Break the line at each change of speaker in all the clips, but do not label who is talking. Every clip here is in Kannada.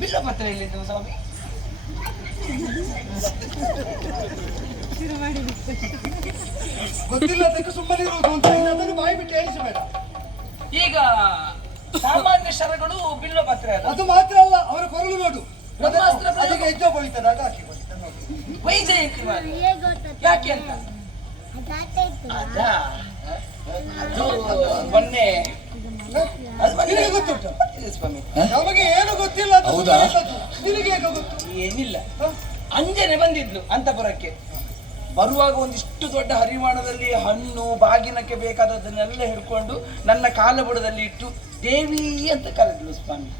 ಬಿಲ್ಲ ಪತ್ರ ಎಲ್ಲಿದ್ದು ಸ್ವಾಮಿ?
ಗೊತ್ತಿಲ್ಲ ಅದಕ್ಕೆ ಸುಮ್ಮನೆ ಇರುವುದು ಅಂತ ನೀನು ಅದನ್ನು ಬಾಯಿ ಬಿಟ್ಟು ಹೇಳಿಸಬೇಡ
ಈಗ ಸಾಮಾನ್ಯ ಶರಗಳು ಬಿಲ್ವ ಪತ್ರ ಅದು
ಅದು ಮಾತ್ರ ಅಲ್ಲ ಅವರ ಕೊರಳು ನೋಡು. ಅದಕ್ಕೆ ಹೆಜ್ಜೆ ಅದು ಹಾಕಿ
ವೈಜಯಂತಿ ಯಾಕೆ ಅಂತ? ಮೊನ್ನೆ
ನಿನಗೆ ಗೊತ್ತುಂಟು?
ಇದೆ ಸ್ವಾಮಿ.
ನಮಗೆ ಏನು ಗೊತ್ತಿಲ್ಲ ಅದು
ಹೌದಾ?
ಸುಮ್ಮನೆ ಇದ್ದದ್ದು. ನಿನಗೆ ಹೇಗೆ ಗೊತ್ತು?
ಏನಿಲ್ಲ.
ಹ?
ಅಂಜನೆ ಬಂದಿದ್ಲು ಅಂತಪುರಕ್ಕೆ. ಬರುವಾಗ ಒಂದಿಷ್ಟು ದೊಡ್ಡ ಹರಿವಾಣದಲ್ಲಿ ಹಣ್ಣು ಬಾಗಿನಕ್ಕೆ ಬೇಕಾದದನ್ನೆಲ್ಲ ಹಿಡ್ಕೊಂಡು ನನ್ನ ಕಾಲಬುಡದಲ್ಲಿ ಇಟ್ಟು ದೇವಿ ಅಂತ ಕರೆದ್ಲು ಸ್ವಾಮಿ.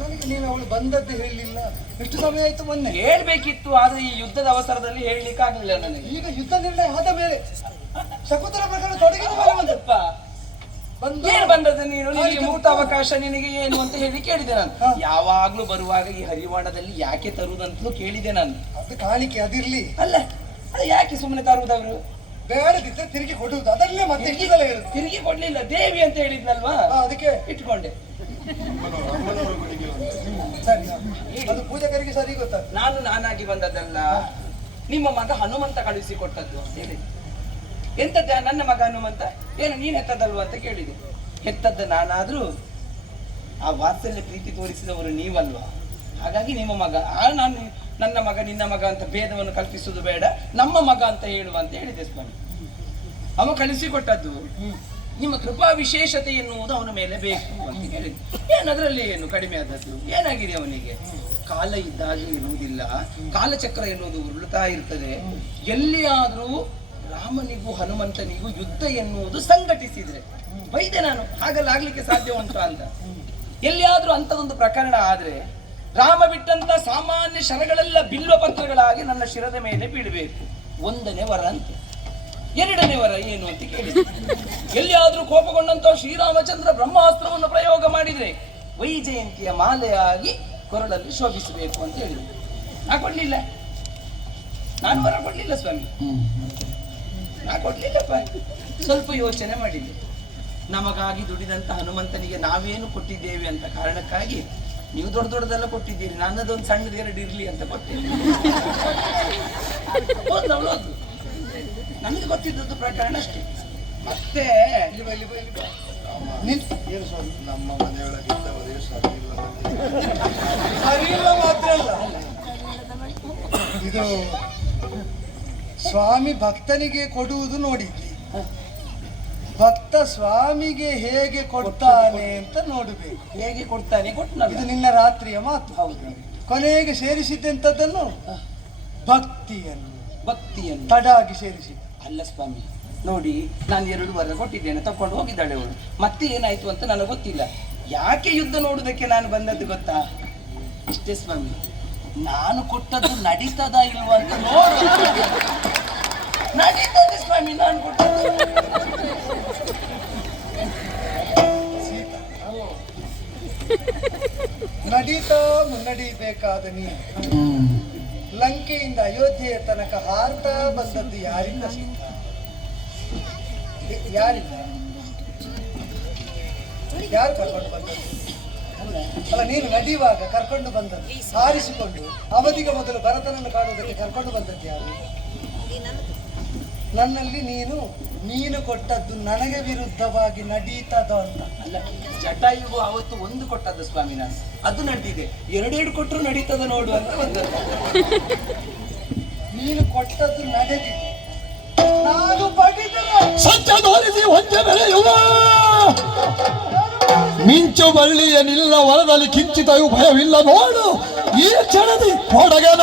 ನನಗೆ ನೀನು ಅವಳು ಬಂದದ್ದು ಹೇಳಲಿಲ್ಲ ಎಷ್ಟು ಸಮಯ ಆಯ್ತು ಮೊನ್ನೆ?
ಹೇಳ್ಬೇಕಿತ್ತು ಆದ್ರೆ ಈ ಯುದ್ಧದ ಅವಸರದಲ್ಲಿ ಹೇಳಲಿಕ್ಕೆ ಆಗ್ಲಿಲ್ಲ ನನಗೆ.
ಈಗ ಯುದ್ಧ ನಿರ್ಣಯ ಆದ ಮೇಲೆ ಶಕುಂತಲ ಪ್ರಕರಣ ತೊಡಗಿದ ಮೇಲೆ ಬಂದದ್ದು
ಏನ್ ಬಂದದ್ದು ನೀನು? ನಿನಗೆ ಮುಕ್ತ ಅವಕಾಶ ನಿನಗೆ ಏನು ಅಂತ ಹೇಳಿ ಕೇಳಿದೆ ನಾನು. ಯಾವಾಗ್ಲೂ ಬರುವಾಗ ಈ ಹರಿವಾಣದಲ್ಲಿ ಯಾಕೆ ತರುವುದಂತಲೂ ಕೇಳಿದೆ ನಾನು.
ಅದು ಕಾಣಿಕೆ ಅದಿರ್ಲಿ.
ಅಲ್ಲ ಅದು ಯಾಕೆ ಸುಮ್ಮನೆ ತರುವುದವರು
ಬೇಡದಿದ್ದರೆ ತಿರುಗಿ ಕೊಡುವುದು. ಅದರಲ್ಲೇ ಮತ್ತೆ ಎಷ್ಟು ಸಲ ಹೇಳುದು.
ತಿರುಗಿ ಕೊಡ್ಲಿಲ್ಲ. ದೇವಿ ಅಂತ ಹೇಳಿದ್ನಲ್ವಾ?
ಅದಕ್ಕೆ.
ಇಟ್ಕೊಂಡೆ.
ಸರಿ. ಅದು ಪೂಜಕರಿಗೆ ಸರಿ ಗೊತ್ತಾಗ್ತದೆ.
ನಾನು ನಾನಾಗಿ ಬಂದದ್ದಲ್ಲ. ನಿಮ್ಮ ಮಗ ಹನುಮಂತ ಕಳುಹಿಸಿ ಕೊಟ್ಟದ್ದು. ಹೇಳಿದೆ ಎಂತದ್ದ ನನ್ನ ಮಗ ಹನುಮಂತ ಏನು ನೀನ್ ಹೆತ್ತದಲ್ವ ಅಂತ ಕೇಳಿದೆ. ಹೆತ್ತದ್ದ ನಾನಾದ್ರೂ ಆ ವಾತ್ಸಲ್ಯ ಪ್ರೀತಿ ತೋರಿಸಿದವರು ನೀವಲ್ವಾ? ಹಾಗಾಗಿ ನಿಮ್ಮ ಮಗ, ಆ ನಾನು ನನ್ನ ಮಗ, ನಿನ್ನ ಮಗ ಅಂತ ಭೇದವನ್ನು ಕಲ್ಪಿಸುವುದು ಬೇಡ, ನಮ್ಮ ಮಗ ಅಂತ ಹೇಳುವ ಅಂತ ಹೇಳಿದೆ ಸ್ವಾಮಿ. ಅವ ಕಳಿಸಿಕೊಟ್ಟದ್ದು ನಿಮ್ಮ ಕೃಪಾ ವಿಶೇಷತೆ ಎನ್ನುವುದು ಅವನ ಮೇಲೆ ಬೇಕು ಅಂತ ಹೇಳಿದ್ದು ಅದರಲ್ಲಿ ಏನು ಕಡಿಮೆ ಆದದ್ದು? ಏನಾಗಿದೆ ಅವನಿಗೆ? ಕಾಲ ಇದ್ದಾಗ ಇರುವುದಿಲ್ಲ. ಕಾಲಚಕ್ರ ಎನ್ನುವುದು ಉರುಳುತ್ತಾ ಇರ್ತದೆ. ಎಲ್ಲಿಯಾದ್ರೂ ರಾಮನಿಗೂ ಹನುಮಂತನಿಗೂ ಯುದ್ಧ ಎನ್ನುವುದು ಸಂಘಟಿಸಿದ್ರೆ. ಬೈದೆ ನಾನು, ಹಾಗಲ್ಲಾಗ್ಲಿಕ್ಕೆ ಉಂಟು ಅಂತ ಎಲ್ಲಿಯಾದ್ರೂ ಅಂಥದೊಂದು ಪ್ರಕರಣ ಆದ್ರೆ, ರಾಮ ಬಿಟ್ಟಂತ ಸಾಮಾನ್ಯ ಶರಗಳೆಲ್ಲ ಬಿಲ್ವ ಪತ್ರಗಳಾಗಿ ನನ್ನ ಶಿರದ ಮೇಲೆ ಬೀಳಬೇಕು. ಒಂದನೇ ವರ ಅಂತೆ. ಎರಡನೇ ವರ ಏನು ಅಂತ ಕೇಳಿದೆ. ಎಲ್ಲಿಯಾದ್ರೂ ಕೋಪಗೊಂಡಂತ ಶ್ರೀರಾಮಚಂದ್ರ ಬ್ರಹ್ಮಾಸ್ತ್ರವನ್ನು ಪ್ರಯೋಗ ಮಾಡಿದ್ರೆ, ವೈಜಯಂತಿಯ ಮಾಲೆಯಾಗಿ ಕೊರಳಲ್ಲಿ ಶೋಭಿಸಬೇಕು ಅಂತ ಹೇಳಿದ್ರು. ನಾ ಕೊಡ್ಲಿಲ್ಲ. ನಾನು ವರ ಸ್ವಾಮಿ. ಕೊಡ್ಲಿಲ್ಲಪ್ಪ. ಸ್ವಲ್ಪ ಯೋಚನೆ ಮಾಡಿದೆ. ನಮಗಾಗಿ ದುಡಿದಂತ ಹನುಮಂತನಿಗೆ ನಾವೇನು ಕೊಟ್ಟಿದ್ದೇವೆ ಅಂತ ಕಾರಣಕ್ಕಾಗಿ ನೀವು ದೊಡ್ಡ ದೊಡ್ಡದೆಲ್ಲ ಕೊಟ್ಟಿದ್ದೀರಿ. ನನ್ನದೊಂದು ಸಣ್ಣದ ಎರಡು ಇರ್ಲಿ ಅಂತ ಕೊಟ್ಟೆ. ಹೋದ್ಲು ಅವ್ಳು ನಮಗೆ ಗೊತ್ತಿದ್ದದ್ದು ಪ್ರಕರಣ ಅಷ್ಟೇ. ಮತ್ತೆ
ನಮ್ಮ ಮನೆಯೊಳಗಿದ್ದವರೇ ಸರಿ ಇಲ್ಲ
ಸರಿ ಇಲ್ಲ ಮಾತ್ರ ಅಲ್ಲ. ಇದು ಸ್ವಾಮಿ ಭಕ್ತನಿಗೆ ಕೊಡುವುದು ನೋಡಿ. ಭಕ್ತ ಸ್ವಾಮಿಗೆ ಹೇಗೆ ಕೊಡ್ತಾನೆ ಅಂತ ನೋಡಬೇಕು.
ಹೇಗೆ ಕೊಡ್ತಾನೆ
ಇದು ನಿನ್ನ ರಾತ್ರಿಯ ಮಾತು.
ಹೌದು.
ಕೊನೆಗೆ ಸೇರಿಸಿದ್ದೆಂಥದ್ದನ್ನು ಭಕ್ತಿಯನ್ನು.
ಭಕ್ತಿಯನ್ನು.
ತಡಾಗಿ ಸೇರಿಸಿ.
ಅಲ್ಲ ಸ್ವಾಮಿ ನೋಡಿ ನಾನು ಎರಡು ವರ ಕೊಟ್ಟಿದ್ದೇನೆ ತಕೊಂಡು ಹೋಗಿದ್ದಾಳೆ ಅವಳು. ಮತ್ತೆ ಏನಾಯ್ತು ಅಂತ ನನಗೆ ಗೊತ್ತಿಲ್ಲ. ಯಾಕೆ ಯುದ್ಧ ನೋಡುವುದಕ್ಕೆ ನಾನು ಬಂದದ್ದು ಗೊತ್ತಾ? ಇಷ್ಟೇ ಸ್ವಾಮಿ ನಾನು ಕೊಟ್ಟದ್ದು ನಡೀತದ ಇಲ್ವಾ ಅಂತ ನೋಡು. ನಡೀತದೆ ಸ್ವಾಮಿ ನಾನು ಕೊಟ್ಟದ್ದು
ನಡೀತಾ ಮುನ್ನಡಿಬೇಕಾದ ನೀನು. ಲಂಕೆಯಿಂದ ಅಯೋಧ್ಯೆಯ ತನಕ ಹಾರ್ತಾ ಬಂದದ್ದು ಯಾರಿಂದ ಸೀತ ಯಾರಿಂದ? ಯಾರು ಕರ್ಕೊಂಡು ಬಂದದ್ದು? ಅಲ್ಲ, ನೀನು ನಡೆಯುವಾಗ ಕರ್ಕೊಂಡು ಬಂದದ್ದು, ಹಾರಿಸಿಕೊಂಡು ಅವಧಿಗೆ ಮೊದಲು ಭರತನನ್ನು ಕಾಣುವುದಕ್ಕೆ ಕರ್ಕೊಂಡು ಬಂದದ್ದು ಯಾರು? ನನ್ನಲ್ಲಿ ನೀನು ನೀನು ಕೊಟ್ಟದ್ದು ನನಗೆ ವಿರುದ್ಧವಾಗಿ ನಡೀತದ ಅಂತ.
ಅಲ್ಲ ಜಟಾಯುವು ಅವತ್ತು ಒಂದು ಕೊಟ್ಟದ್ದು ಸ್ವಾಮಿನ ನಾನು. ಅದು ನಡೆದಿದೆ. ಎರಡೆರಡು ಕೊಟ್ಟರು ನಡೀತದ ನೋಡು ಅಂತ ಒಂದು
ನೀನು ಕೊಟ್ಟದ್ದು ನಡೆದಿದೆ ನಾನು
ಸತ್ಯ ತೋರಿಸಿ ಹೊಂಚೆ ಬೆಳೆಯುವ ಮಿಂಚು ಬಳ್ಳಿಯ ನಿಲ್ಲ ಹೊಲದಲ್ಲಿ ಕಿಂಚಿತ ಭಯವಿಲ್ಲ ನೋಡು. ಈ ಕ್ಷಣದಿ ಕೊಡಗನ.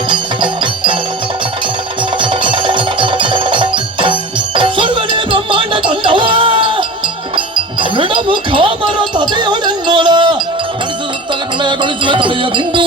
ಕನ್ನಡ ಮುಖಾಮರ ತದೆಯೊಡೆನ್ನೋಳ ಕಳಿಸುತ್ತಲೇ ಪ್ರಳಯಗೊಳಿಸುವ ತಡೆಯ ಬಿಂದು.